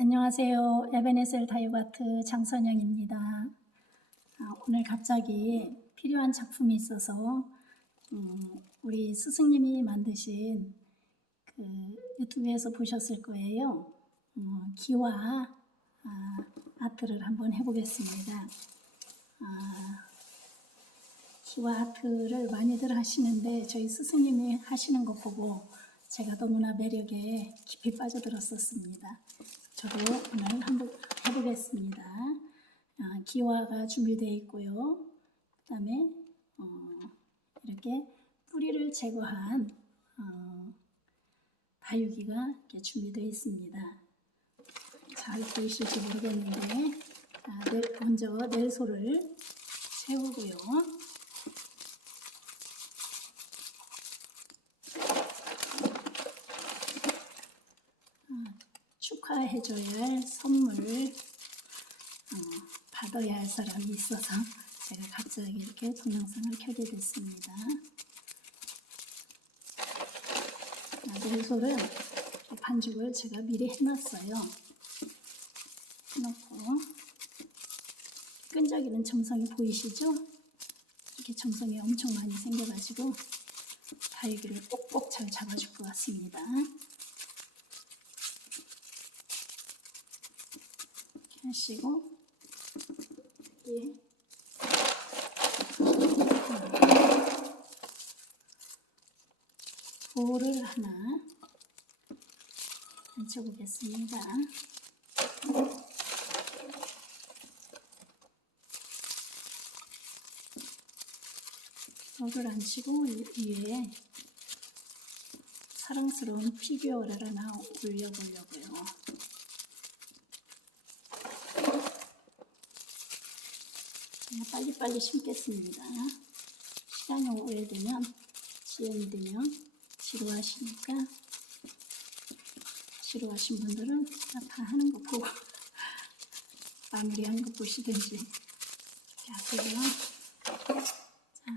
안녕하세요. 에베네셀 다이바트 장선영입니다. 아, 오늘 갑자기 필요한 작품이 있어서 음, 우리 스승님이 만드신 그 유튜브에서 보셨을 거예요. 어, 기와 아, 아트를 한번 해보겠습니다. 아, 기와 아트를 많이들 하시는데 저희 스승님이 하시는 거 보고 제가 너무나 매력에 깊이 빠져들었었습니다. 저도 오늘 한번 해보겠습니다. 아, 기와가 준비되어 있고요. 그 다음에 어, 이렇게 뿌리를 제거한 어, 다육이가 이렇게 준비되어 있습니다. 잘 보이실지 모르겠는데 아, 네, 먼저 넬소를 세우고요. 축하 해줘야 할 선물 어, 받아야 할 사람이 있어서 제가 갑자기 이렇게 동영상을 켜게 됐습니다. 노소를 반죽을 제가 미리 해놨어요. 해놓고 끈적이는 점성이 보이시죠? 이렇게 점성이 엄청 많이 생겨가지고 다육이를 꼭꼭 잘 잡아줄 것 같습니다. 이렇게 하시고 예. 볼을 하나 얹혀보겠습니다. 볼을 얹히고 이 위에 사랑스러운 피규어를 하나 올려보려고요. 그냥 빨리빨리 심겠습니다. 시간이 오래되면 지연이 되면 지루하시니까 지루하신 분들은 다 하는 거 보고 마무리하는 거 보시든지 하세요. 자,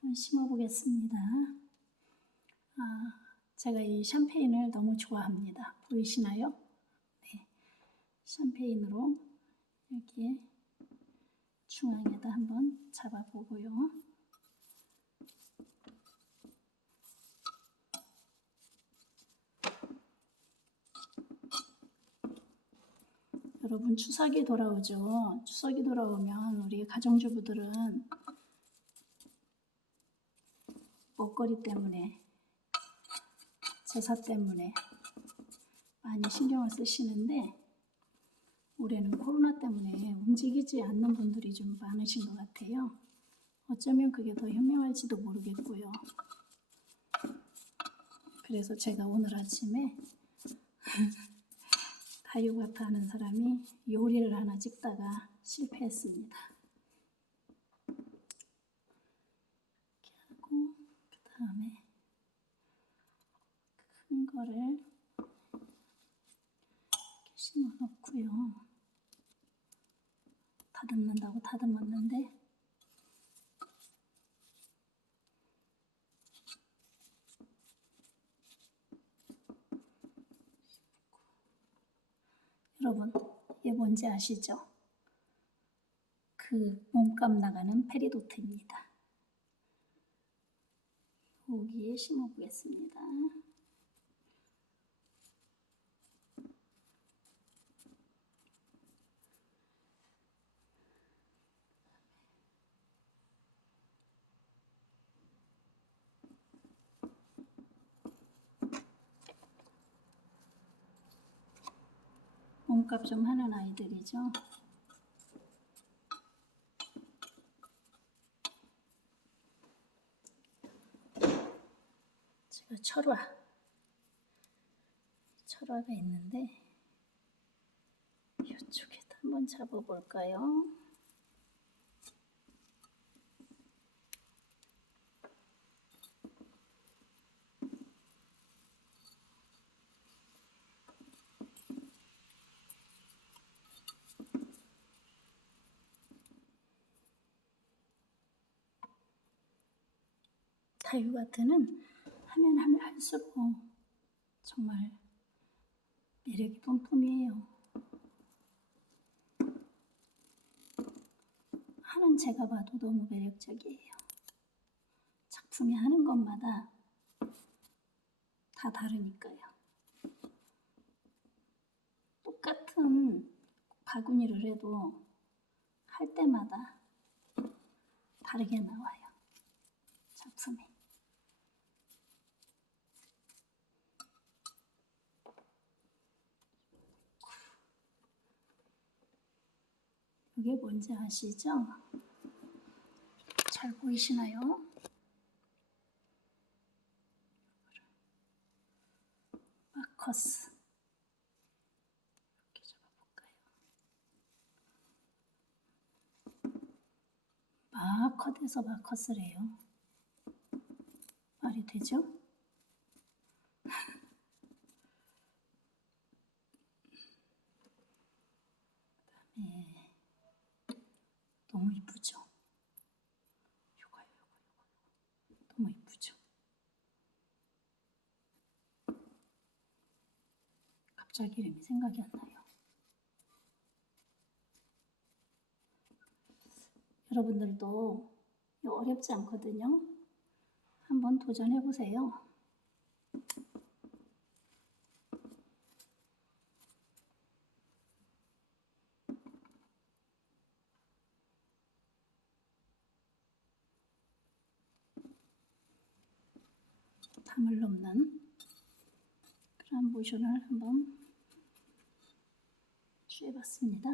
한번 심어보겠습니다. 아, 제가 이 샴페인을 너무 좋아합니다. 보이시나요? 네, 샴페인으로 여기에 중앙에다 한번 잡아보고요. 여러분 추석이 돌아오죠. 추석이 돌아오면 우리 가정주부들은 먹거리 때문에 제사 때문에 많이 신경을 쓰시는데 올해는 코로나 때문에 움직이지 않는 분들이 좀 많으신 것 같아요. 어쩌면 그게 더 현명할지도 모르겠고요. 그래서 제가 오늘 아침에 다이어트 하는 사람이 요리를 하나 찍다가 실패했습니다. 이렇게 하고 그 다음에 큰 거를 이렇게 심어 놓고요. 다듬는다고 다듬었는데 여러분 이게 뭔지 아시죠? 그 몸값 나가는 페리도트입니다. 여기에 심어 보겠습니다. 몸값 좀 하는 아이들이죠. 제가 철화, 철화가 있는데 이쪽에다 한번 잡아볼까요? 다육아트는 하면 하면 할수록 정말 매력이 뿜뿜이에요. 하는 제가 봐도 너무 매력적이에요. 작품이 하는 것마다 다 다르니까요. 똑같은 바구니를 해도 할 때마다 다르게 나와요. 작품이. 이게 뭔지 아시죠? 잘 보이시나요? 마커스. 이렇게 잡아볼까요? 마커에서 마커스래요. 말이 되죠? 그다음에 너무 이쁘죠? 요거요, 요거, 요거. 너무 이쁘죠? 갑자기 이름이 생각이 안 나요. 여러분들도 어렵지 않거든요. 한번 도전해 보세요. 넘는 그런 모션을 한번 취해봤습니다.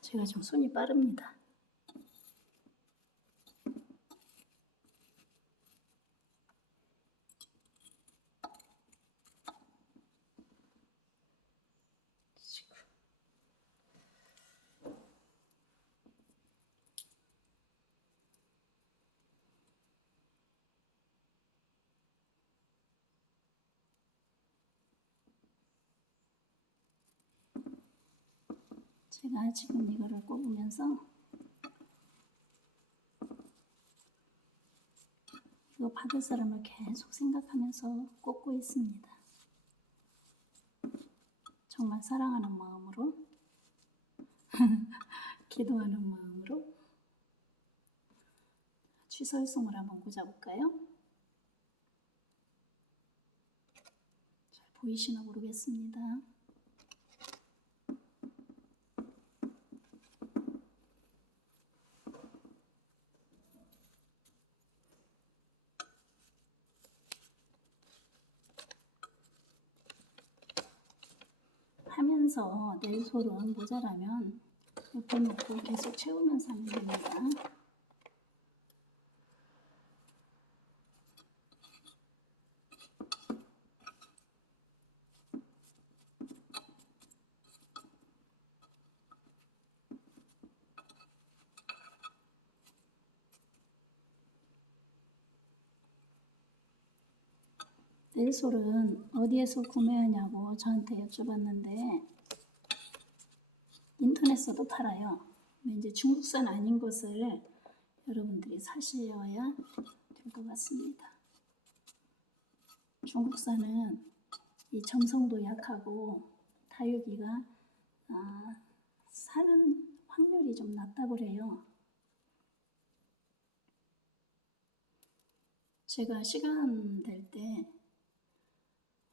제가 좀 손이 빠릅니다. 제가 지금 이거를 꼽으면서 이거 받을 사람을 계속 생각하면서 꼽고 있습니다. 정말 사랑하는 마음으로, 기도하는 마음으로 취설송을 한번 꽂아볼까요? 잘 보이시나 모르겠습니다. 하면서 내 손은 모자라면 옆에 놓고 계속 채우면서 하면 됩니다. 넬솔은 어디에서 구매하냐고 저한테 여쭤봤는데 인터넷에서도 팔아요. 이제 중국산 아닌 것을 여러분들이 사셔야 될 것 같습니다. 중국산은 이 점성도 약하고 다육이가 아, 사는 확률이 좀 낮다고 그래요. 제가 시간 될 때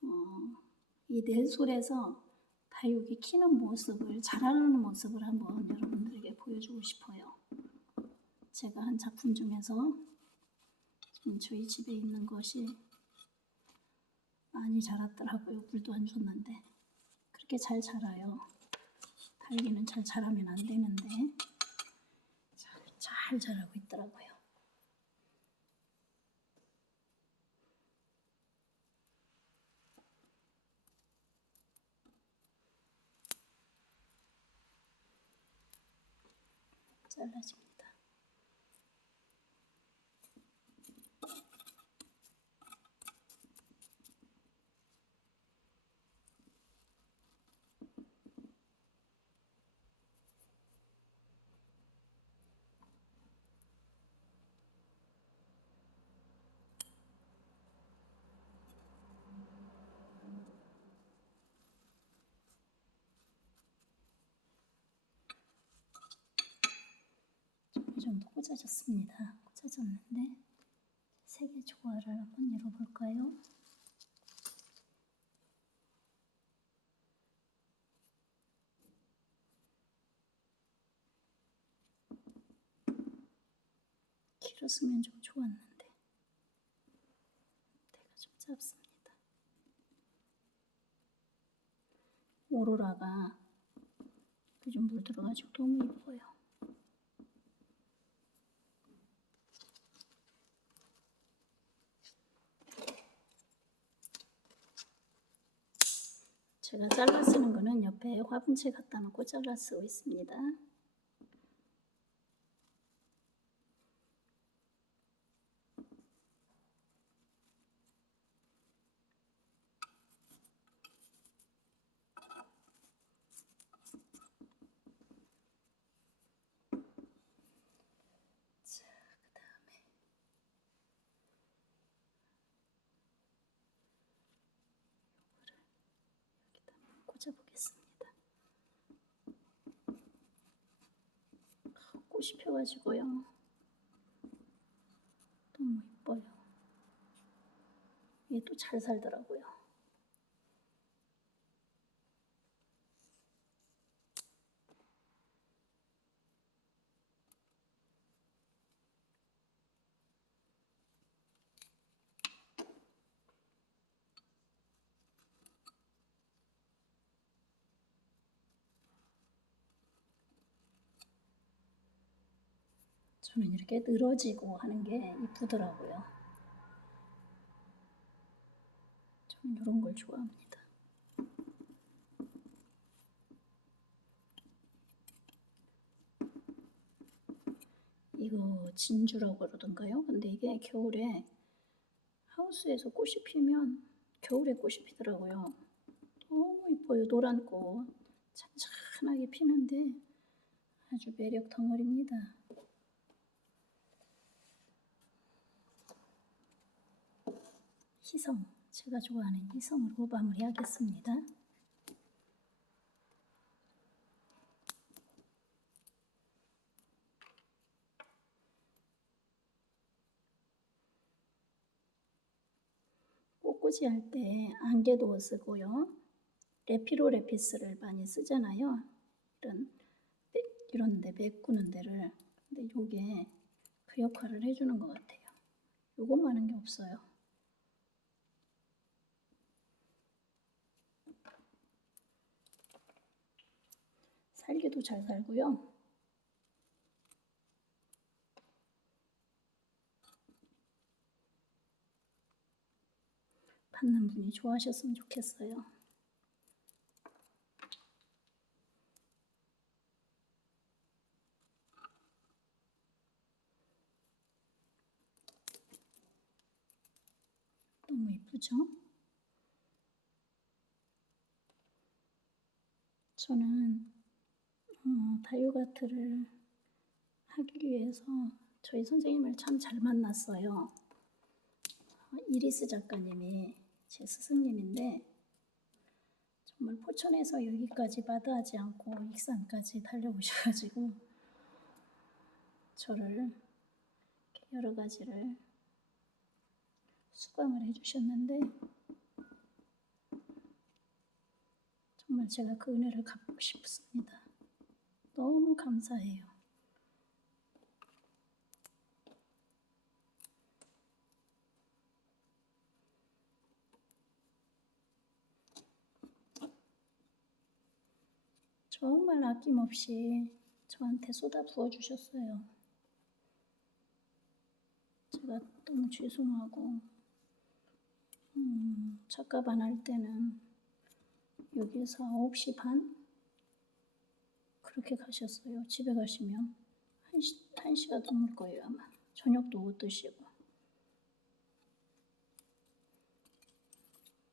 어, 이 넬솔에서 다육이 키는 모습을 자라는 모습을 한번 여러분들에게 보여주고 싶어요. 제가 한 작품 중에서 지금 저희 집에 있는 것이 많이 자랐더라고요. 물도 안 줬는데 그렇게 잘 자라요. 다육이는 잘 자라면 안 되는데 잘, 잘 자라고 있더라고요. 잘라 정도 꽂아졌습니다. 꽂아졌는데 색의 조화를 한번 열어볼까요? 길었으면 좀 좋았는데 대가 좀 짧습니다. 오로라가 요즘 물 들어가지고 너무 이뻐요. 제가 잘라 쓰는 거는 옆에 화분채 갖다 놓고 잘라 쓰고 있습니다. 아, 꽃이 펴가지고요. 너무 이뻐요. 이게 또잘 살더라고요. 저는 이렇게 늘어지고 하는 게 이쁘더라고요. 저는 이런 걸 좋아합니다. 이거 진주라고 그러던가요? 근데 이게 겨울에 하우스에서 꽃이 피면 겨울에 꽃이 피더라고요. 너무 이뻐요. 노란 꽃. 찬찬하게 피는데 아주 매력 덩어리입니다. 희성, 제가 좋아하는 희성으로 마무리하겠습니다. 꽃꽂이 할 때 안개도 쓰고요. 레피로레피스를 많이 쓰잖아요. 이런 이런데 메꾸는 데를 근데 이게 그 역할을 해주는 것 같아요. 요것만 한게 없어요. 살기도 잘 살고요. 받는 분이 좋아하셨으면 좋겠어요. 너무 예쁘죠? 저는 어, 다육아트를 하기 위해서 저희 선생님을 참 잘 만났어요. 어, 이리스 작가님이 제 스승님인데 정말 포천에서 여기까지 마다하지 않고 익산까지 달려오셔가지고 저를 여러 가지를 수강을 해주셨는데 정말 제가 그 은혜를 갚고 싶습니다. 너무 감사해요. 정말 아낌없이 저한테 쏟아 부어 주셨어요. 제가 너무 죄송하고, 음, 작가반 할 때는 여기서 9시 반? 그렇게 가셨어요. 집에 가시면 1시, 1시가 넘을 거예요, 아마. 저녁도 못 드시고.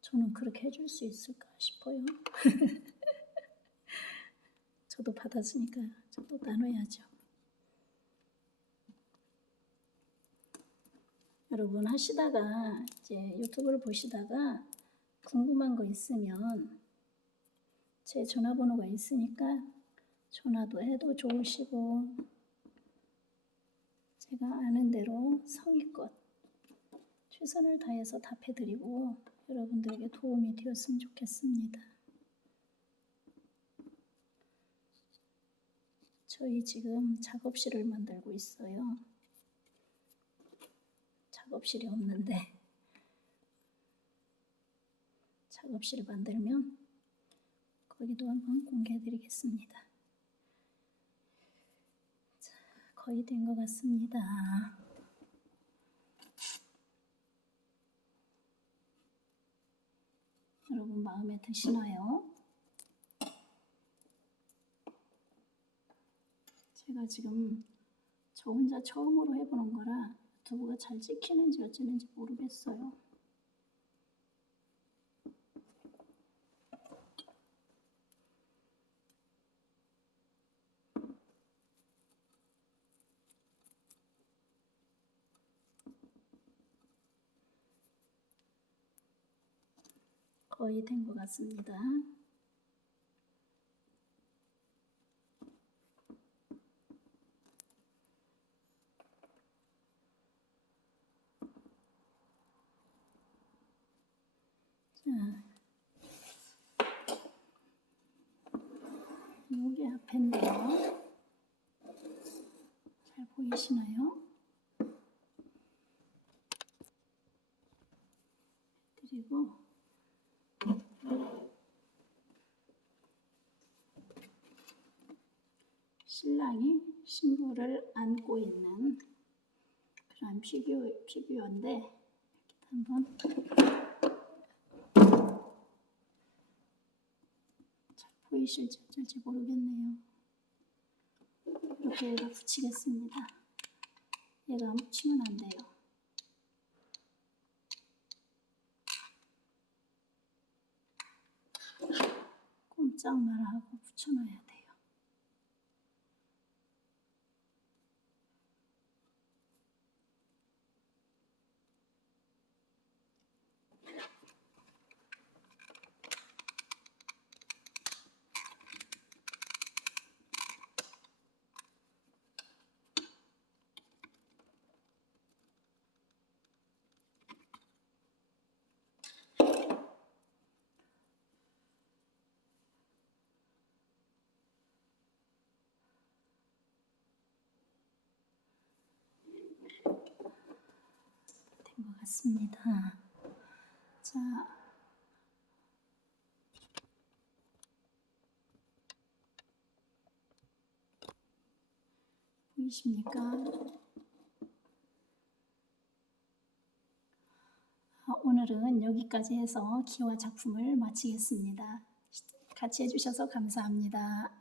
저는 그렇게 해줄 수 있을까 싶어요. 저도 받았으니까 저도 나눠야죠. 여러분 하시다가 이제 유튜브를 보시다가 궁금한 거 있으면 제 전화번호가 있으니까 전화도 해도 좋으시고 제가 아는 대로 성의껏 최선을 다해서 답해드리고 여러분들에게 도움이 되었으면 좋겠습니다. 저희 지금 작업실을 만들고 있어요. 작업실이 없는데 작업실을 만들면 거기도 한번 공개해 드리겠습니다. 자, 거의 된 것 같습니다. 여러분 마음에 드시나요? 제가 지금 저 혼자 처음으로 해보는 거라 유튜브가 잘 찍히는지 어찌는지 모르겠어요. 거의 된 것 같습니다. 자, 여기 앞에인데요. 잘 보이시나요? 그리고 신부를 안고 있는 그런 피규어, 피규어인데 이렇게 한번 잘 보이실지 어쩔지 모르겠네요. 이렇게 얘가 붙이겠습니다. 얘가 묻히면 안 돼요. 꼼짝 말아 하고 붙여놔야 돼요. 같습니다. 자, 보이십니까? 아, 오늘은 여기까지 해서 기와 작품을 마치겠습니다. 같이 해주셔서 감사합니다.